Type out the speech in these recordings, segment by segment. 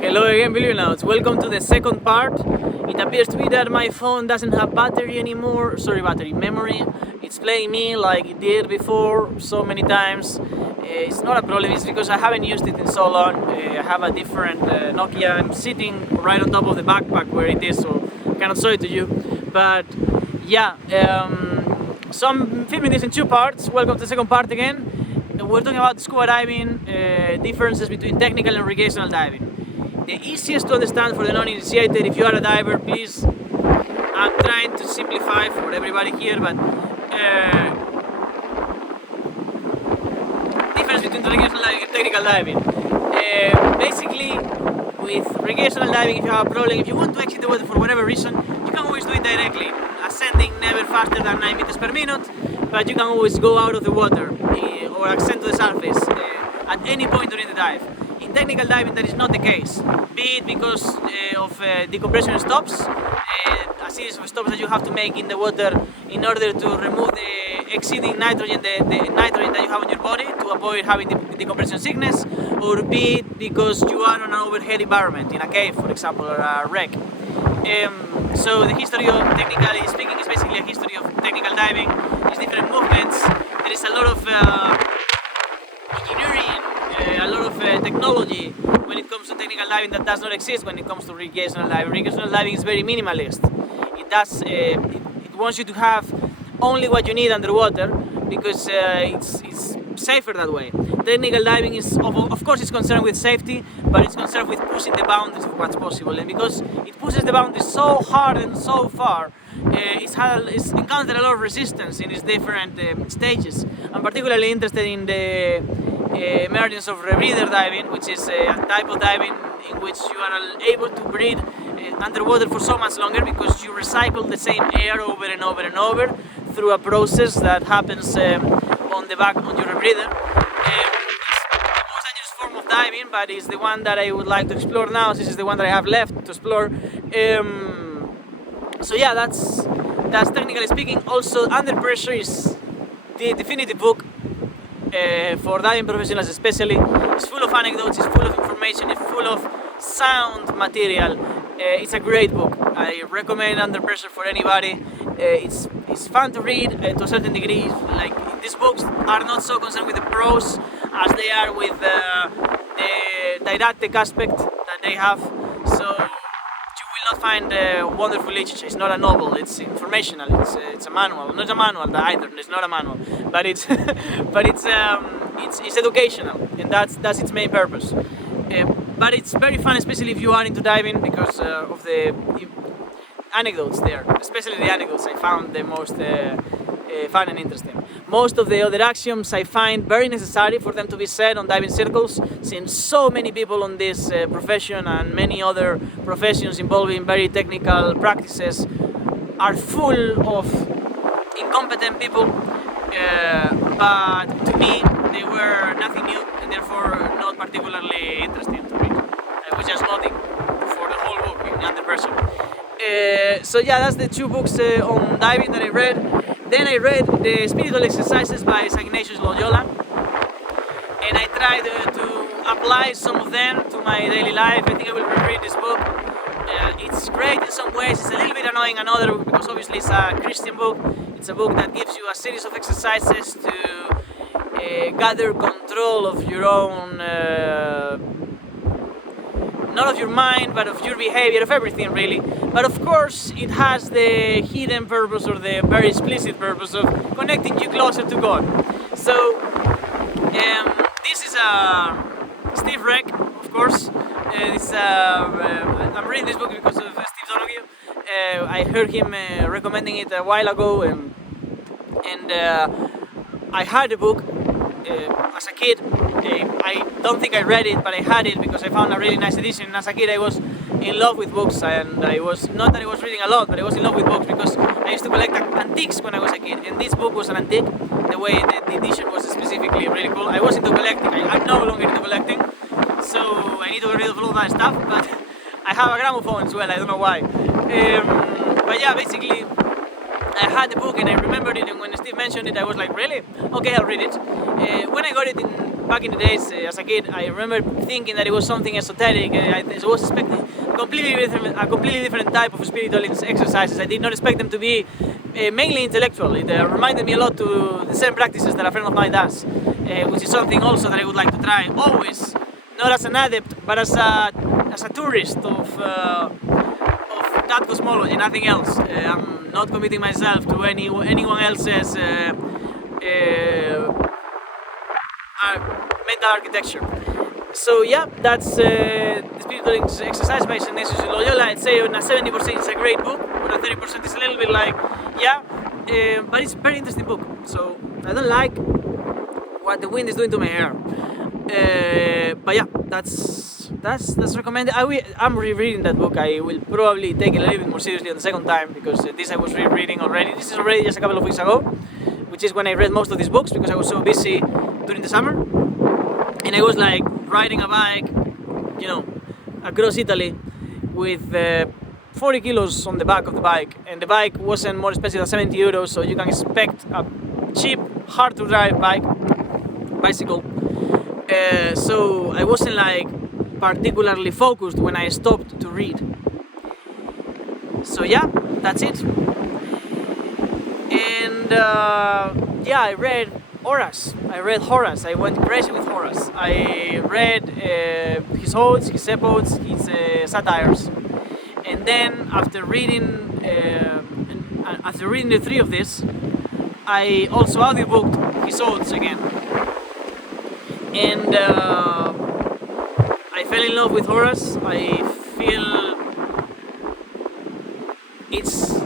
Hello again, Billionauts. Welcome to the second part. It appears to be that my phone doesn't have battery anymore. Sorry, memory. It's playing me like it did before so many times. It's not a problem, it's because I haven't used it in so long. I have a different Nokia. I'm sitting right on top of the backpack where it is, so I cannot show it to you. But yeah, so I'm filming this in two parts. Welcome to the second part again. We're talking about scuba diving, differences between technical and recreational diving. The easiest to understand for the non-initiated, if you are a diver, please, I'm trying to simplify for everybody here, but difference between recreational diving and technical diving. Basically, with recreational diving, if you have a problem, if you want to exit the water for whatever reason, you can always do it directly, ascending never faster than 9 meters per minute, but you can always go out of the water or ascend to the surface at any point during the dive. In technical diving that is not the case, be it because of decompression stops, a series of stops that you have to make in the water in order to remove the exceeding nitrogen, the nitrogen that you have on your body to avoid having decompression sickness, or be it because you are on an overhead environment, in a cave for example, or a wreck. So the history of, technically speaking, is basically a history of technical diving. There's different movements, there is a lot of engineering, a lot of technology when it comes to technical diving that does not exist when it comes to recreational diving. Recreational diving is very minimalist. It wants you to have only what you need underwater because it's safer that way. Technical diving is, of course, it's concerned with safety, but it's concerned with pushing the boundaries of what's possible. And because it pushes the boundaries so hard and so far, it's encountered a lot of resistance in its different stages. I'm particularly interested in the emergence of rebreather diving, which is a type of diving in which you are able to breathe underwater for so much longer because you recycle the same air over and over and over through a process that happens on your rebreather. It's the most dangerous form of diving, but it's the one that I would like to explore now. This is the one that I have left to explore. So yeah, that's technically speaking. Also, Under Pressure is the definitive book for diving professionals especially. It's full of anecdotes, it's full of information, it's full of sound material. It's a great book. I recommend Under Pressure for anybody. It's fun to read to a certain degree. Like, these books are not so concerned with the prose as they are with the didactic aspect that they have. So you will not find wonderful literature. It's not a novel. It's informational. It's a manual. Not a manual either. It's not a manual, but it's it's educational, and that's its main purpose. But it's very fun, especially if you are into diving, because of the anecdotes there. Especially the anecdotes I found the most fun and interesting. Most of the other axioms I find very necessary for them to be said on diving circles, since so many people on this profession and many other professions involving very technical practices are full of incompetent people. But to me, they were nothing new and therefore not particularly interesting to read. I was just nodding for the whole book in Under Pressure. So yeah, that's the two books on diving that I read. Then I read the Spiritual Exercises by St. Ignatius Loyola, and I tried to apply some of them to my daily life. I think I will reread this book. It's great in some ways, it's a little bit annoying in other because obviously it's a Christian book. It's a book that gives you a series of exercises to gather control of your own, not of your mind, but of your behavior, of everything really. But of course, it has the hidden purpose or the very explicit purpose of connecting you closer to God. So, this is Steve Reck, of course. I'm reading this book because of Steve Donoghue. I heard him recommending it a while ago, and I had the book as a kid. I don't think I read it, but I had it because I found a really nice edition. As a kid, I was in love with books, and I was not that I was reading a lot, but I was in love with books because I used to collect antiques when I was a kid, and this book was an antique. The way the edition was specifically really cool. I was into collecting. I'm no longer into collecting, so I need to get rid of all that stuff. But I have a gramophone as well. I don't know why. But yeah, basically, I had the book and I remembered it, and when Steve mentioned it, I was like, really? Okay, I'll read it. When I got it back in the days as a kid, I remember thinking that it was something esoteric. I was expecting a completely different type of spiritual exercises. I did not expect them to be mainly intellectual. It reminded me a lot to the same practices that a friend of mine does, which is something also that I would like to try. Always, not as an adept, but as a tourist of that cosmology, nothing else. I'm not committing myself to anyone else's mental architecture. So yeah, that's the spiritual exercise by Ignatius Loyola. I'd say on a 70% it's a great book, on a 30% it's a little bit like, yeah, but it's a very interesting book. So I don't like what the wind is doing to my hair. But yeah, that's recommended. I'm rereading that book. I will probably take it a little bit more seriously on the second time, because this I was rereading already. This is already just a couple of weeks ago, which is when I read most of these books, because I was so busy during the summer. And I was like riding a bike, across Italy with 40 kilos on the back of the bike, and the bike wasn't more expensive than 70 euros, so you can expect a cheap, hard to drive bicycle. So I wasn't like particularly focused when I stopped to read. So yeah, that's it. And yeah, I read Horace. I went crazy with Horace. I read his odes, his epodes, his satires. And then after reading the three of these, I also audiobooked his odes again. And I fell in love with Horace. I feel it's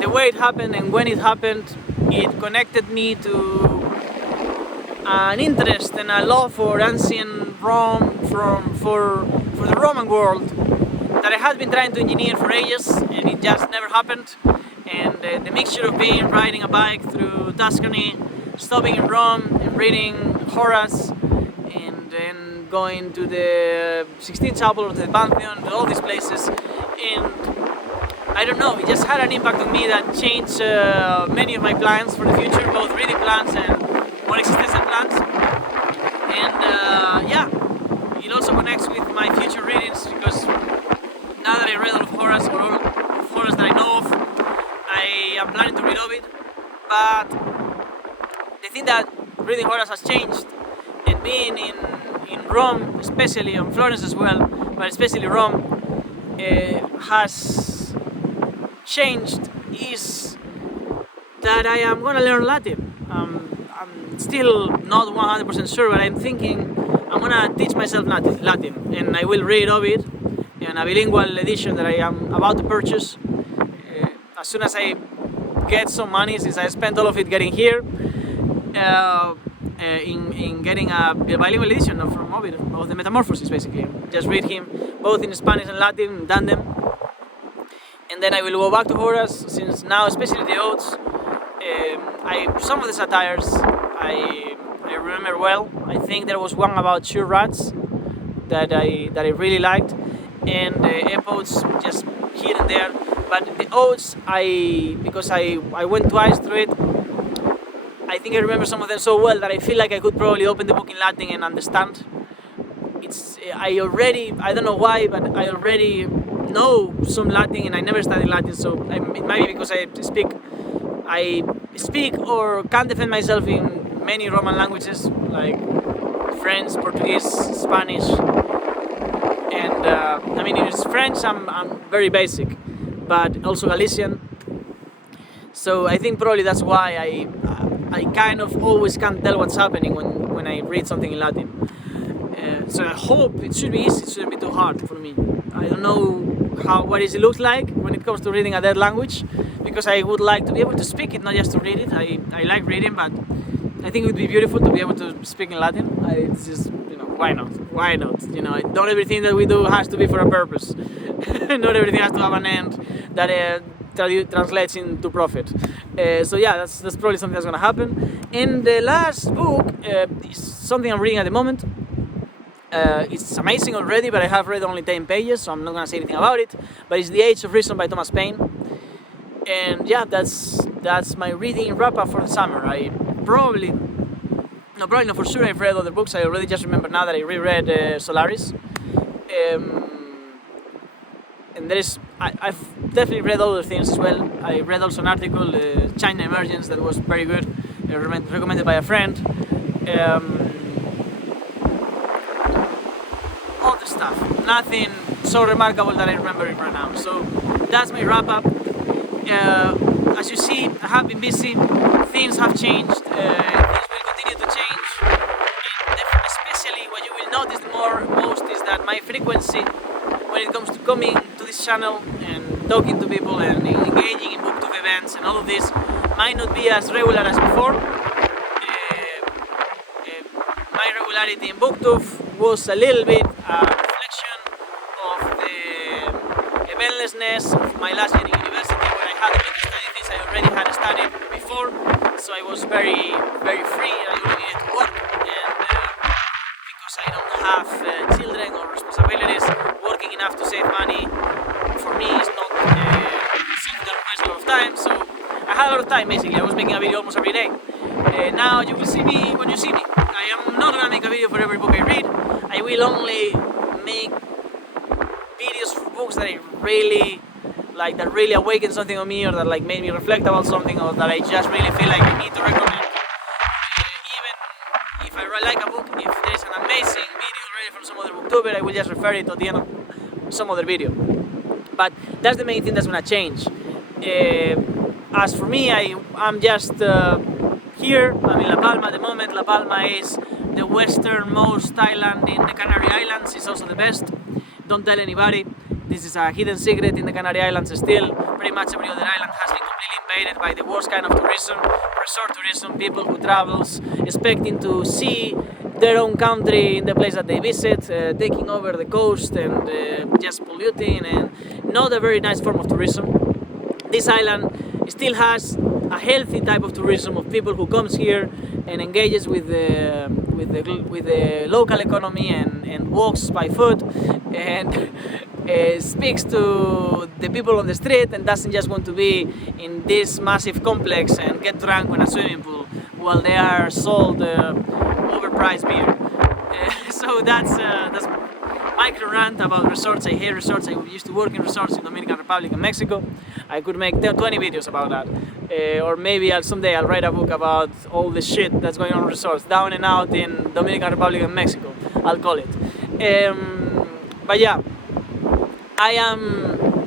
the way it happened, and when it happened, it connected me to an interest and a love for ancient Rome, for the Roman world, that I had been trying to engineer for ages, and it just never happened. And the mixture of riding a bike through Tuscany, stopping in Rome and reading Horace, and then going to the Sixtine Chapel or to the Pantheon, to all these places, and I don't know, it just had an impact on me that changed many of my plans for the future, both reading plans and more existential plans. And yeah, it also connects with my future readings, because now that I read all of Horace, or all of Horace that I know of, I am planning to read Ovid. But the thing that reading Horace has changed, and being in Rome, especially, and Florence as well, but especially Rome, has changed, is that I am gonna learn Latin. I'm still not 100% sure, but I'm thinking I'm gonna teach myself Latin, and I will read Ovid in a bilingual edition that I am about to purchase as soon as I get some money, since I spent all of it getting here, in getting a bilingual edition from Ovid, of the Metamorphoses, basically. Just read him both in Spanish and Latin, tandem. And then I will go back to Horace, since now, especially the odes, some of the satires I remember well. I think there was one about sure rats that I really liked, and the epodes just here and there. But the odes, because I went twice through it, I think I remember some of them so well that I feel like I could probably open the book in Latin and understand. I don't know why, but I already know some Latin, and I never studied Latin, so it might be because I speak or can defend myself in many Roman languages, like French, Portuguese, Spanish, and in French I'm very basic, but also Galician. So I think probably that's why I kind of always can't tell what's happening when I read something in Latin. So I hope it should be easy, it shouldn't be too hard for me. I don't know what it looks like when it comes to reading a dead language, because I would like to be able to speak it, not just to read it. I like reading, but I think it would be beautiful to be able to speak in Latin. It's just, why not? Why not? Not everything that we do has to be for a purpose. Not everything has to have an end that translates into profit. So yeah, that's probably something that's gonna happen. And the last book is something I'm reading at the moment. It's amazing already, but I have read only 10 pages, so I'm not gonna say anything about it. But it's The Age of Reason by Thomas Paine. And yeah, that's my reading wrap up for the summer. no, probably not for sure. I've read other books. I already just remember now that I reread Solaris. And I've definitely read other things as well. I read also an article, China Emergence, that was very good, recommended by a friend. All the stuff, nothing so remarkable that I remember it right now. So that's my wrap up. As you see, I have been busy, things have changed, things will continue to change, and especially what you will notice most is that my frequency when it comes to coming to this channel and talking to people and engaging in booktube events and all of this might not be as regular as before. My regularity in booktube was a little bit a reflection of the eventlessness of my last year in university, where I had to study things I already had studied before, so I was very free. I only needed to work, and because I don't have children or responsibilities, working enough to save money for me is not something that requires a lot of time. So I had a lot of time basically. I was making a video almost every day. Now you will see me when you see me. I am not gonna make a video for every book I read. I will only make videos for books that I really like, that really awaken something on me, or that like made me reflect about something, or that I just really feel like I need to recommend. Even if I like a book, if there is an amazing video already from some other booktuber, I will just refer it at the end of some other video. But that's the main thing that's gonna change. As for me, I'm just here. I'm in La Palma at the moment. La Palma is the westernmost island in the Canary Islands. It's also the best. Don't tell anybody. This is a hidden secret in the Canary Islands still. Pretty much every other island has been completely invaded by the worst kind of tourism, resort tourism, people who travels expecting to see their own country in the place that they visit, taking over the coast and just polluting, and not a very nice form of tourism. This island still has a healthy type of tourism of people who comes here and engages with the local economy and walks by foot and speaks to the people on the street and doesn't just want to be in this massive complex and get drunk in a swimming pool while they are sold overpriced beer. So that's micro rant about resorts. I hate resorts. I used to work in resorts in Dominican Republic and Mexico. I could make 20 videos about that. Or maybe someday I'll write a book about all the shit that's going on in resorts, down and out in Dominican Republic and Mexico, I'll call it. But yeah,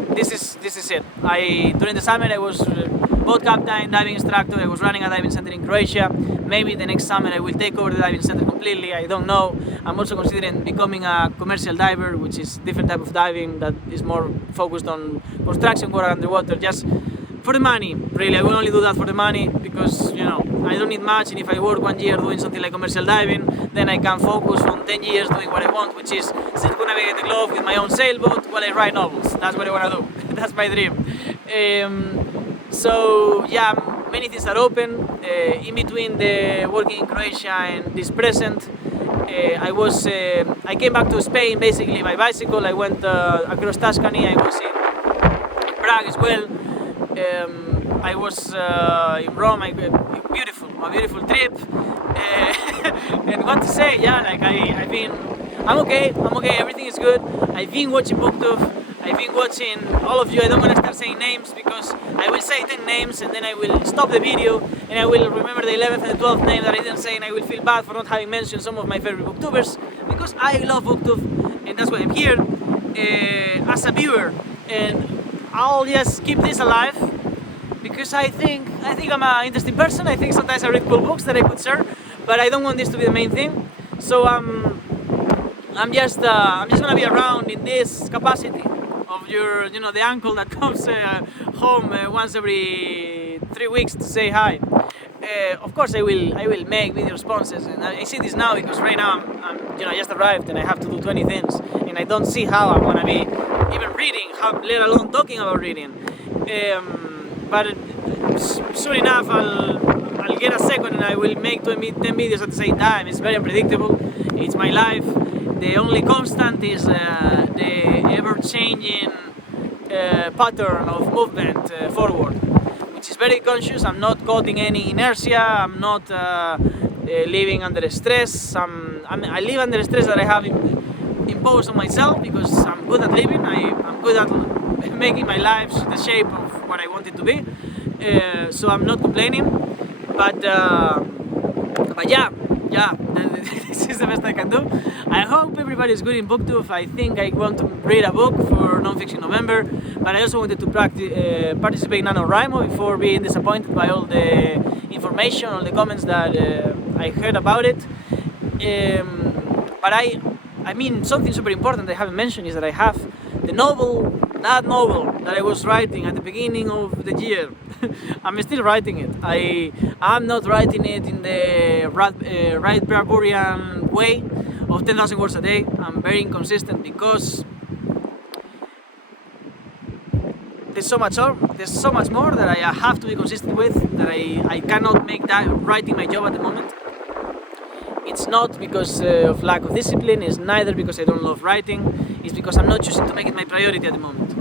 this is it. During the summer I was boat captain, diving instructor. I was running a diving center in Croatia. Maybe the next summer I will take over the diving center completely. I don't know. I'm also considering becoming a commercial diver, which is a different type of diving that is more focused on construction work underwater, just for the money. Really, I will only do that for the money because, you know, I don't need much, and if I work 1 year doing something like commercial diving, then I can focus on 10 years doing what I want, which is circumnavigate the globe with my own sailboat while I write novels. That's what I want to do. That's my dream. So yeah, many things are open. In between the working in Croatia and this present, I came back to Spain basically by bicycle. I went across Tuscany. I was in Prague as well. I was in Rome. A beautiful trip. And what to say? Yeah, like I'm okay. Everything is good. I've been watching BookTube. I've been watching all of you. I don't want to start saying names because I will say 10 names and then I will stop the video and I will remember the 11th and the 12th name that I didn't say, and I will feel bad for not having mentioned some of my favorite booktubers, because I love booktube and that's why I'm here as a viewer, and I'll just keep this alive because I think I'm an interesting person. I think sometimes I read cool books that I could share, but I don't want this to be the main thing. So I'm just gonna be around in this capacity of your, you know, the uncle that comes home once every 3 weeks to say hi. Of course, I will make video responses, and I see this now because right now I'm I just arrived and I have to do 20 things, and I don't see how I'm gonna be even reading, let alone talking about reading. But soon enough, I'll get a second and I will make 10 videos at the same time. It's very unpredictable. It's my life. The only constant is the ever-changing pattern of movement forward, which is very conscious. I'm not caught in any inertia. I'm not living under stress. I live under stress that I have imposed on myself because I'm good at living. I'm good at making my life the shape of what I want it to be. So I'm not complaining. But yeah, this is the best I can do. I hope everybody is good in booktube. I think I want to read a book for Non-Fiction November, but I also wanted to participate in NaNoWriMo before being disappointed by all the information, all the comments that I heard about it. But I mean, something super important I haven't mentioned is that I have that novel that I was writing at the beginning of the year. I'm still writing it. I'm not writing it in the right barbarian way of 10,000 words a day. I'm very inconsistent because there's so much more that I have to be consistent with, that I cannot make that writing my job at the moment. It's not because of lack of discipline, it's neither because I don't love writing, it's because I'm not choosing to make it my priority at the moment.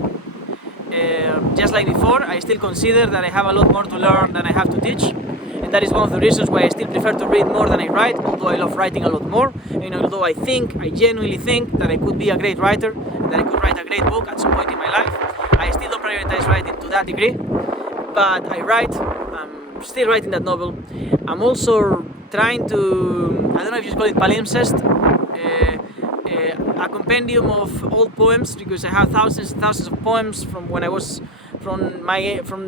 Just like before, I still consider that I have a lot more to learn than I have to teach, and that is one of the reasons why I still prefer to read more than I write, although I love writing a lot more, and although I genuinely think that I could be a great writer, and that I could write a great book at some point in my life. I still don't prioritize writing to that degree, but I write. I'm still writing that novel. I'm also trying to, I don't know if you call it palimpsest, a compendium of old poems, because I have thousands and thousands of poems from when I was from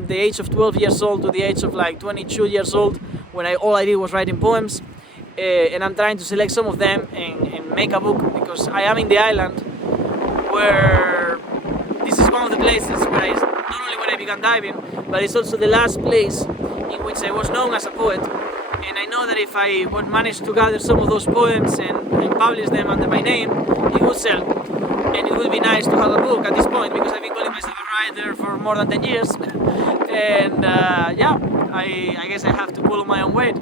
the age of 12 years old to the age of like 22 years old, when all I did was writing poems, and I'm trying to select some of them and make a book, because I am in the island where this is one of the places where not only when I began diving, but it's also the last place in which I was known as a poet. And I know that if I would manage to gather some of those poems and publish them under my name, it would sell. And it would be nice to have a book at this point, because I've been calling myself a writer for more than 10 years. And yeah, I guess I have to pull my own weight.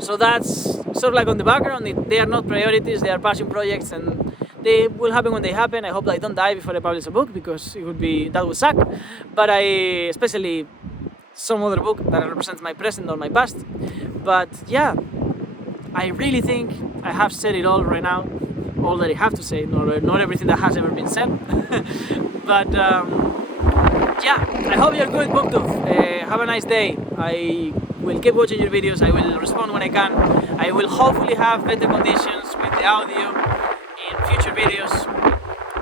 So that's sort of like on the background. They are not priorities, they are passion projects, and they will happen when they happen. I hope that I don't die before I publish a book, because that would suck. But especially some other book that represents my present or my past. But yeah, I really think I have said it all right now, all that I have to say, not everything that has ever been said. But yeah, I hope you're good, booktube. Have a nice day. I will keep watching your videos, I will respond when I can. I will hopefully have better conditions with the audio in future videos.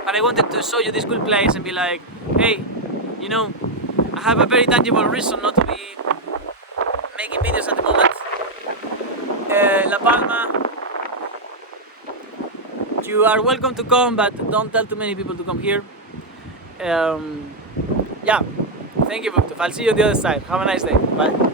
But I wanted to show you this good place and be like, hey, you know, I have a very tangible reason not to be making videos at the moment. La Palma, you are welcome to come, but don't tell too many people to come here. Yeah, thank you, booktube. I'll see you on the other side. Have a nice day. Bye.